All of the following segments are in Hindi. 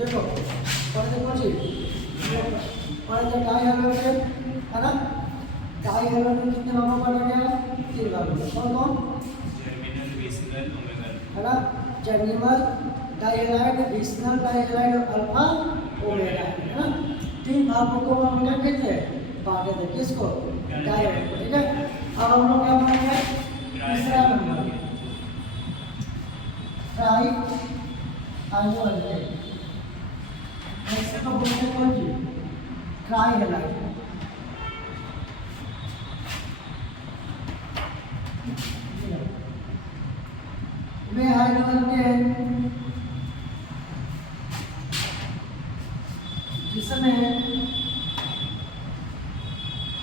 देखो पढ़ते कौन सी पढ़ते डाई हाइड्रोजन है ना। डाई हाइड्रोजन कितने भागों में बांटा गया है? 3 भागों में। कौन कौन? जर्मिनल, विसिनल, ओमेगल है ना। जर्मिनल डाइहैलाइड, विसिनल डाइहैलाइड और अल्फा ओमेगा है ना। 3 भागों को हम क्या कहते हैं? बांटे थे। किसको? डाइहैलाइड को। ठीक है। अब हम लोग क्या पढ़ेंगे? तीसरा नंबर ट्राई हाइड्रोजन ऐसे को बोलते हैं कौन सी? ट्राइहैलाइड। वे हाइड्रोजन के जिसमें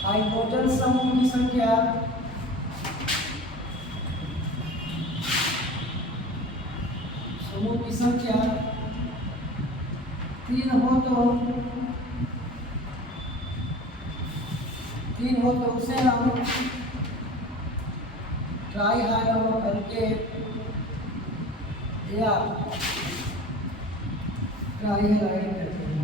हाइड्रोजन समूह की संख्या समूह की संख्या 3 हो तो उसे हम ट्राइहाइड्रोएल्केट या ट्राइहैलाइड कहते हैं।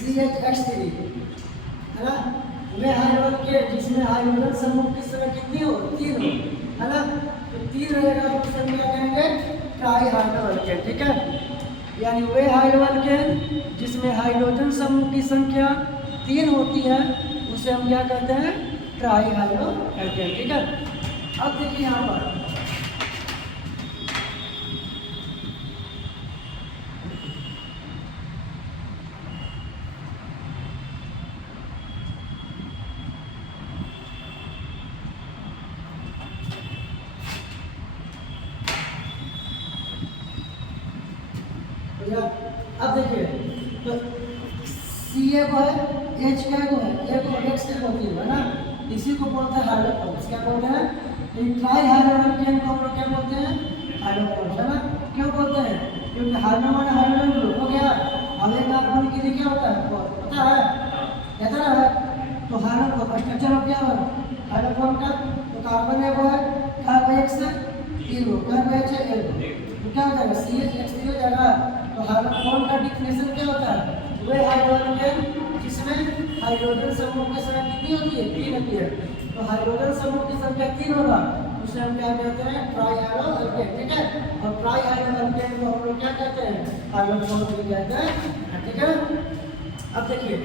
CH3 है ना। वे हाइड्रोजन के जिसमें हाइड्रोजन समूह की संख्या कितनी हो? 3 हो है ना। तो 3 रहेगा तो उसे हम क्या कहेंगे? ट्राइहाइड्रोएल्केट। ठीक है। यानी वे हाइड्रोजन के जिसमें हाइड्रोजन समूह की संख्या 3 होती है उसे हम क्या कहते हैं? ट्राइहाइड्रोएल्केट। ठीक है। अब देखिए यहाँ पर अब देखिए तो CA को है, H क्या को है, A को X क्या होती है ना। इसी को बोलते हैं हाइड्रोफोर्स। क्या बोलते हैं? ट्राइहाइड्रोएल्केन को हम लोग क्या बोलते हैं? हाइड्रोफोर्स है ना। क्यों बोलते हैं? क्योंकि हाइड्रोजन ग्रुप हो गया। अब एक कार्बन के लिए क्या होता है? पता है? कहता है तो हाइड्रोफोर्स स्ट्रक्चर ऑफ क्या है? हाइड्रोफोर्स का तो कार्बन है वो है कार्बन X है 3 कार्बन H है 1 तो क्या हो जाएगा? CH3 हो जाएगा। तो हाइड्रोफोर्स का डिफिनेशन क्या होता है? वे हाइड्रोजन जिसमें हाइड्रोजन समूह की संख्या कितनी होती है? 3 होती है। तो हाइड्रोजन समूह की संख्या 3 होगा उसे हम क्या कहते हैं? ट्राइहाइड्रोएल्केट। ठीक है। और ट्राइहाइड्रोएल्केट को हम लोग क्या कहते हैं? हाइड्रोफोर्स भी कहते हैं। ठीक है। अब देखिए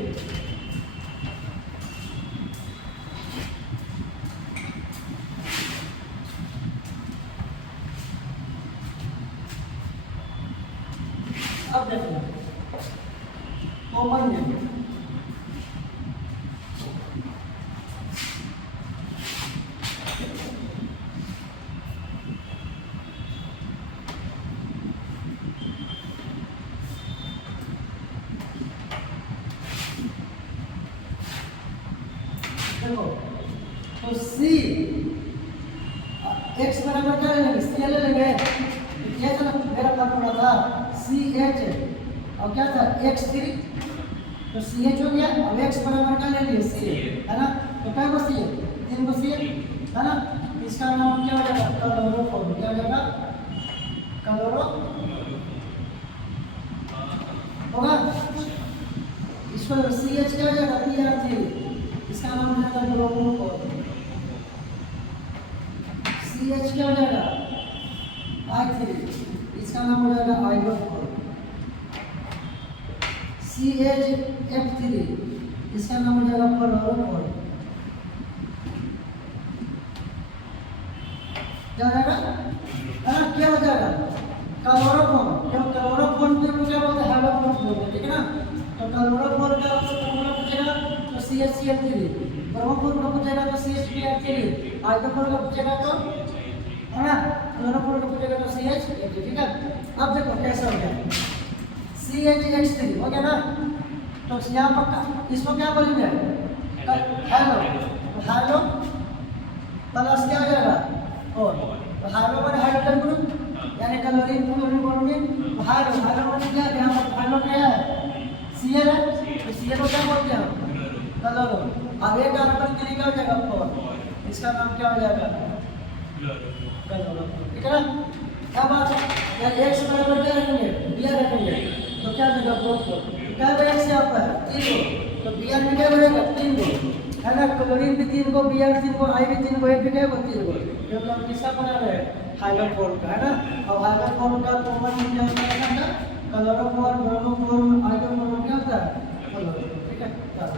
अब देखिए कॉमन नेम देखो तो C X बराबर क्या लेंगे? C ले लेंगे। ये तो मेरा फॉर्मूला था CH और क्या था? X3 तो CH हो गया। अब X बराबर क्या ले लिए? C है ना। तो क्या को C 3 को C है ना। इसका नाम क्या हो जाएगा? क्लोरोफॉर्म। क्या हो जाएगा? क्लोरो होगा। इसको CH क्या हो जाएगा? Br3 इसका नाम हो जाएगा ब्रोमोफॉर्म। CH क्या हो जाएगा? I3 इसका नाम हो जाएगा हाइड्रोफॉर्म। CHF3 इसका नाम हो जाएगा फ्लोरोफॉर्म। क्या हो जाएगा? है ना, क्या हो जाएगा? क्लोरोफॉर्म। क्यों क्लोरोफॉर्म को क्या बोलते हैं? हैलोफॉर्म बोलते हैं, ठीक है ना। तो क्लोरोफॉर्म का फॉर्मूला पूछेगा तो CH3। ब्रोमोफॉर्म का पूछेगा तो CH2R3। हाइड्रोफॉर्म का पूछेगा तो, है ना, क्लोरोफॉर्म का पूछेगा तो CH3, ठीक है। अब देखो कैसा हो गया, CH3 हो गया ना। तो यहाँ पर इसको क्या बोलेंगे? हेलो। हेलो प्लस क्या हो जाएगा? और हाइड्रो पर हाइड्रोजन ग्रुप यानी chlorine fluorine bromine. Hydro hydro मतलब क्या है? यहाँ पर हाइड्रो क्या है? Cl है। तो Cl को क्या बोलते हैं? क्लोरो। अब एक कार्बन के लिए क्या हो जाएगा? 4। इसका नाम क्या हो जाएगा? क्लोरो, ठीक है ना। अब बात यार एक से बराबर क्या रखेंगे? Br रखेंगे तो क्या देगा? ब्रोमो। क्या बनेगा से आप 3 को, तो Br में क्या बनेगा? 3 को, है ना। क्लोरीन भी 3 को, Br 3 को, I भी 3 को, एक भी क्या को 3 को। ये मतलब किसका बना रहे? हाइड्रोफॉर्म का, है ना। और हाइड्रोफॉर्म का कॉमन क्या होता है ना? क्लोरोफॉर्म, ब्रोमोफॉर्म, हाइड्रोफॉर्म क्या होता है? क्लोरो, ठीक है। चलो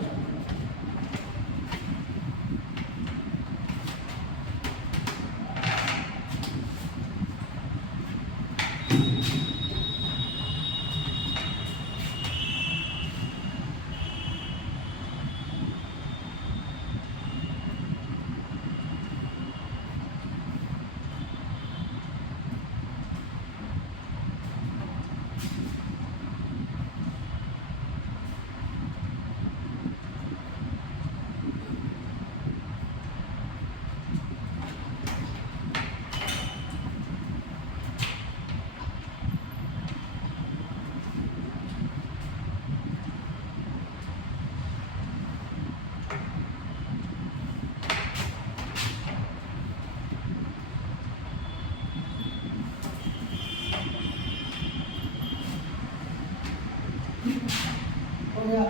हो गया।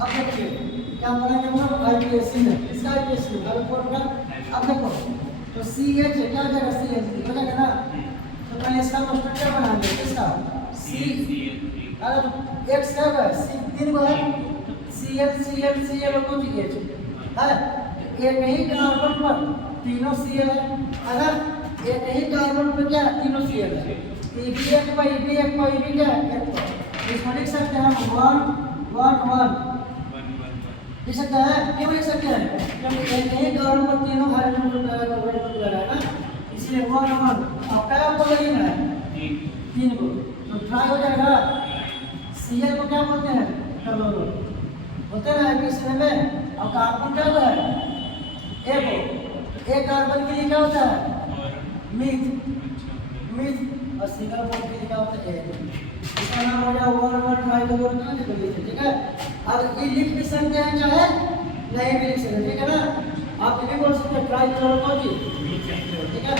अब देखिए क्या बनाएंगे हम लोग? IPSC में। इसका IPSC में हाइड्रोफॉर्म का। अब देखो तो CH क्या हो जाएगा? CH हो जाएगा ना। तो पहले इसका स्ट्रक्चर बनाएंगे। किसका? अरे X क्या है? C 3 को है। Cl को CH है। एक ही कार्बन पर तीनों Cl है ना। एक ही कार्बन पर क्या तीनों Cl है। EB1 पर EB1 पर EB क्या है? इसको लिख सकते हैं 1 1 1 लिख सकते हैं। क्यों लिख सकते हैं? क्योंकि एक ही कार्बन पर तीनों हाइड्रोजन ग्रुप है ना, इसलिए 1 1। अब क्या को लगेगा? 3 को, तो ट्राई हो जाएगा। Cl को क्या बोलते हैं? क्लोरो होते हैं ना IPSC में। और कार्बन क्या होता है? एक हो। एक कार्बन के लिए क्या होता है? मीथ। मीथ। और सिंगल बॉन्ड के लिए क्या होता है? इसका नाम हो गया 1 1 ट्राइक्लोरो का, ठीक है। अब ये लिख भी सकते हैं चाहे नहीं भी लिख सकते हैं, ठीक है ना। आप ये भी बोल सकते हैं ट्राइक्लोरो जी, ठीक है।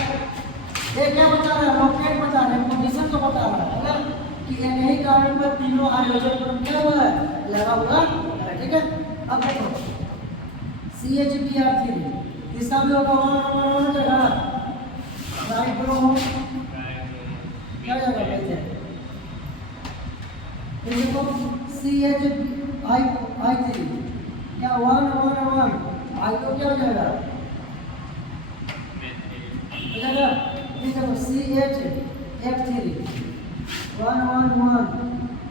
ये क्या बता रहा है? रोकेट बता रहा है, पोजीशन तो बता रहा है ना, कि एक ही कार्बन पर तीनों हाइड्रोजन पर क्या हुआ है? लगा हुआ है, ठीक है। अब देखो CH2R3 इसका भी होगा 1 1 1 जगह ट्राइक्लो क्या जगह कहते हैं? देखो CH3 क्या 1 1 1 I तो क्या हो जाएगा? हो जाएगा। ये देखो CH3 1 1 1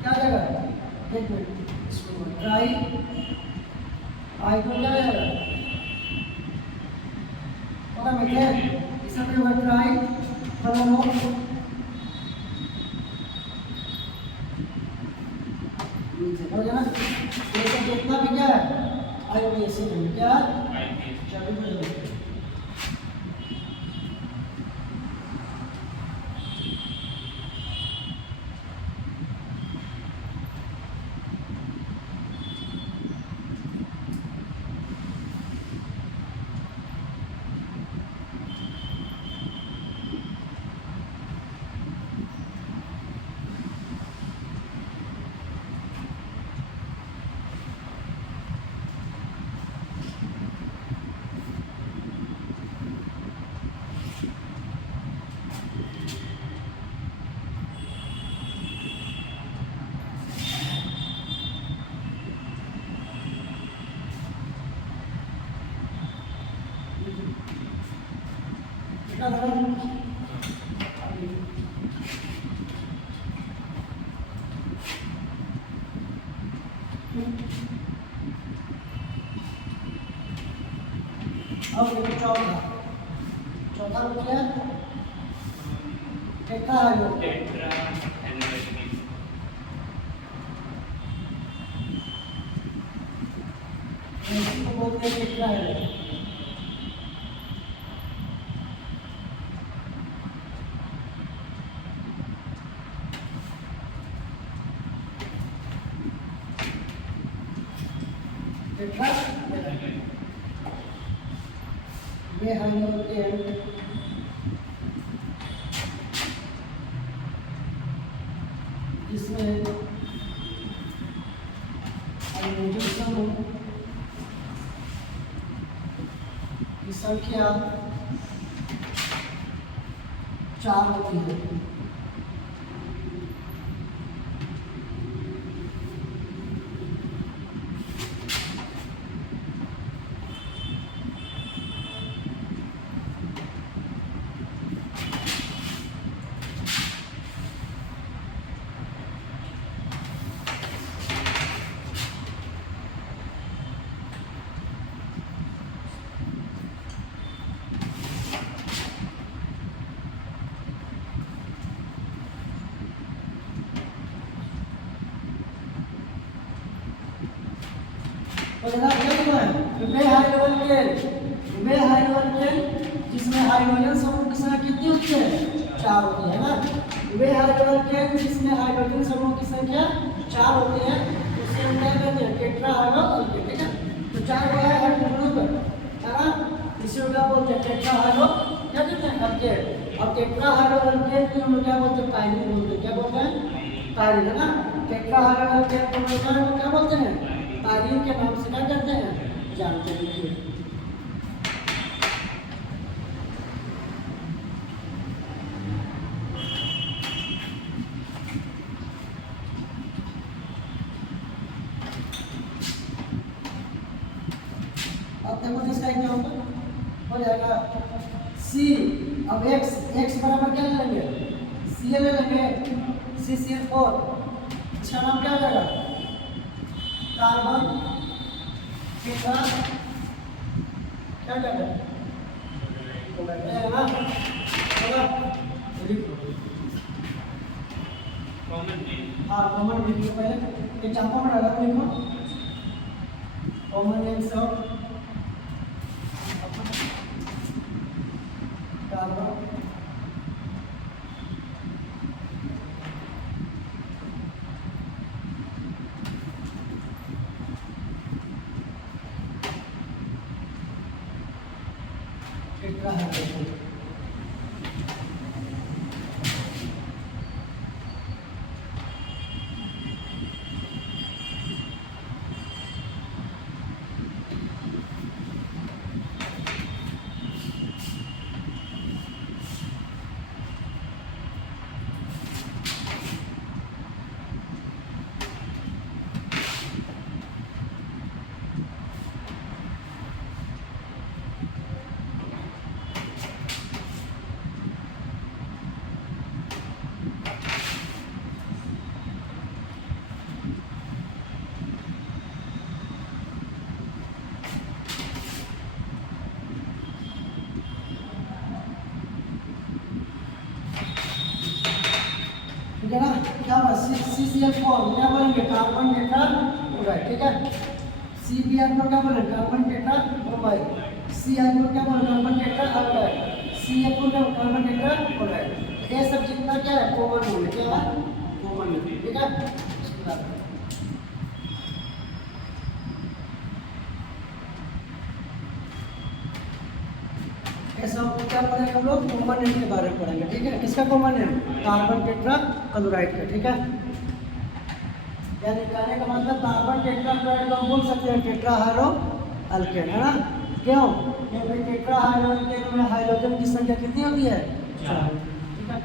क्या हो जाएगा? एक मिनट इसको ट्राई I को क्या हो जाएगा? पता मैं क्या इसका भी होगा ट्राई क्लोरो हो जाना। ये कितना भी क्या है? IPSC में क्या है? चलिए टेट्रा धर्म अब देखो चौथा रूप क्या है? टेट्रा है वो टेट्रा हेलोजन इसको बोलते हैं टेट्रा है। टेट्रा ये हाइड्रोजन जिसमें हाइड्रोजन समूह की संख्या 4 होती है। तो जनाब क्या लिखा है? वे हाइड्रोजन जिसमें हाइड्रोजन समूह की संख्या कितनी होती है? 4 होती है ना। वे हाइड्रोजन जिसमें हाइड्रोजन समूह की संख्या 4 होती है उसे हम क्या कहते हैं? Tetra hydrogen. ठीक है, तो 4 को है ग्रुप है ना, इसे क्या बोलते हैं? टेट्रा हाइड्रो क्या कहते हैं? अल्केन। अब टेट्रा हाइड्रोजन को हम क्या बोलते हैं? पायरीन बोलते हैं। क्या बोलते हैं? पायरीन है ना। टेट्रा हाइड्रोजन को क्या बोलते हैं? पायरीन के नाम से क्या करते हैं? जानते हैं। अब देखो किसका एग्जाम्पल हो जाएगा सी। अब x बराबर क्या ले लेंगे? Cl ले लेंगे, CCl4। इसका नाम क्या हो जाएगा? कार्बन टेट्रा क्या कहते हैं? कॉमन नेम हाँ कॉमन लिखिए पहले एग्जाम्पल में डाला लिखो कॉमन नेम्स ऑफ कार्बन टेट्राहाइड्रोजन। ठीक है ना, क्या बस CCl4 क्या बनेंगे? Carbon tetrachloride. ठीक है, CbR4 क्या बने? कार्बन टेट्राब्रोमाइड। CI4 क्या बने? कार्बन टेट्राहाइड्राइड। CF4 क्या? Carbon tetrachloride. ये सब जितना क्या है? कॉमन होंगे। क्या है? कॉमन है। ठीक है, ऐसा क्या पढ़ेंगे हम लोग? कॉमन नेम के बारे में पढ़ेंगे। ठीक है, किसका कॉमन नेम? कार्बन टेट्राक्लोराइड का। ठीक है, यानी कहने का मतलब कार्बन टेट्राक्लोराइड को हम बोल सकते हैं टेट्राहाइड्रो अल्केन, है ना। क्यों? क्योंकि टेट्राहाइड्रो अल्केन में हाइड्रोजन की संख्या कितनी होती है? 4। ठीक है,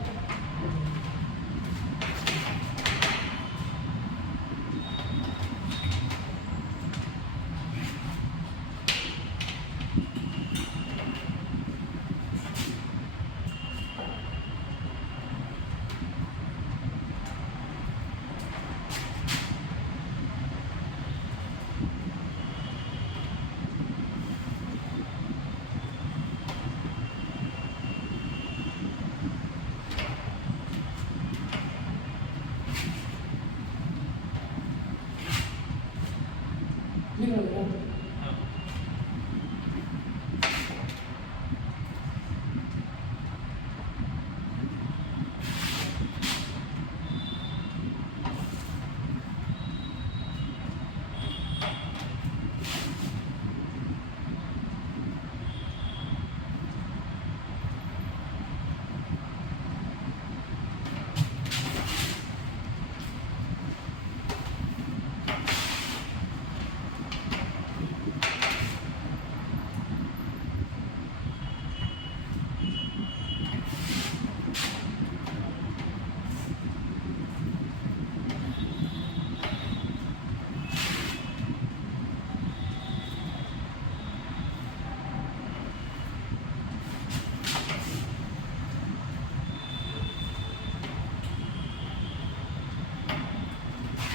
ठीक हो गया। हाँ।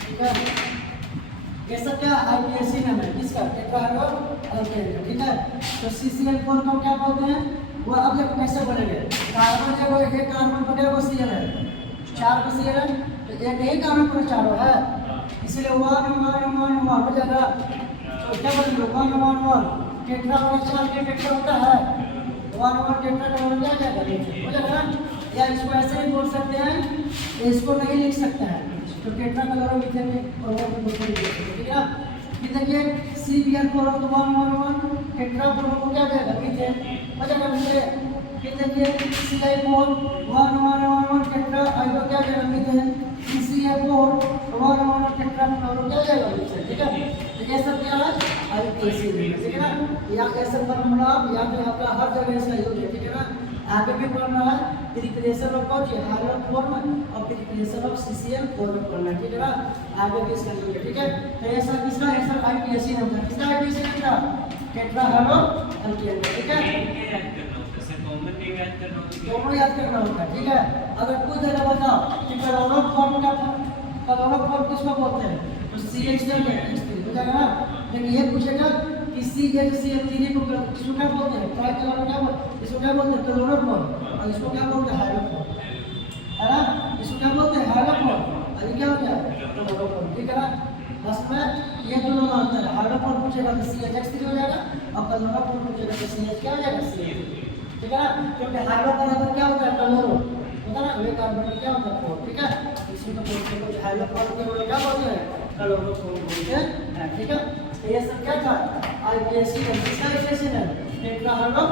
ठीक है, ये सब क्या आईपीएससी नाम है किसका, टेट्राहेड्रो अल्केन का। ठीक है, तो CCl4 को क्या बोलते हैं, वो अब देखो कैसे बनेंगे। कार्बन जो है एक कार्बन पर क्या Cl है, 4 को Cl है, तो एक ही कार्बन पर 4 है, इसलिए 1 1 1 1 हो जाएगा। तो क्या बोलेंगे 1 1 1 टेट्रा पर 4 के टेट्रा होता है, 1 1 टेट्रा का हो जाएगा, हो जाएगा ना। या इसको ऐसे भी बोल सकते हैं, इसको नहीं लिख सकते हैं, तो टेट्रा क्लोरोमीथेन में और वो बोल सकते हैं। ठीक है ना, ये देखिए CBr4 तो 1 1 1 टेट्रा ब्रोमो क्या जाएगा मीथेन, हो जाएगा मीथेन। फिर देखिए CI4 1 1 1 1 टेट्रा आइडो क्या जाएगा मीथेन, CCl4 1 1 1 टेट्रा क्लोरो क्या जाएगा मीथेन। ठीक है, तो ये सब क्या है आईपीएससी में, ठीक है ना। या ऐसा फॉर्मूला या फिर आपका हर जगह से यूज है, ठीक है ना। आगे भी पढ़ना है प्रिपरेशन ऑफ कौन सी हाइड्रोफॉर्म और प्रिपरेशन ऑफ CCl4 में पढ़ना है, ठीक है ना। आगे भी इसका यूज है, ठीक है। तो ये सब किसका है, सर आईपीएससी नाम था, किसका आईपीएससी नाम था, टेट्राहेड्रो अल्केन, ठीक है। याद करना होता है सर, कॉमन नेम याद करना होता है। दोनों याद करना होता है, ठीक है। अगर कुछ जगह बताओ कि क्लोरोफॉर्म का क्लोरोफॉर्म किसको बोलते हैं, तो CH3 हो जाएगा ना। लेकिन ये पूछेगा कि CH3 को किसको क्या बोलते हैं, ट्राई क्लोरो क्या बोलते हैं, इसको क्या बोलते हैं क्लोरोफॉर्म, और इसको क्या बोलते हैं हाइड्रोफॉर्म, है ना। इसको क्या बोलते हैं हाइड्रोफॉर्म, और ये क्या होता है क्लोरोफॉर्म, ठीक है ना। बस में ये दोनों अंतर है, हाइड्रोफॉर्म पूछेगा तो CH3 हो जाएगा, और क्लोरोफॉर्म पूछेगा तो CH क्या हो जाएगा CH3, ठीक है ना। क्योंकि हाइड्रोफॉर्म क्या होता है क्लोरो होता है ना, वे कार्बन क्या होता है 4, ठीक है। इसी को बोलते हैं हाइड्रोफॉर्म के बोले क्या बोलते हैं क्लोरोफॉर्म बोलते हैं, ठीक है। तो ये सब क्या था आईपीएससी का, किसका आईपीएससी है टेट्राहेड्रो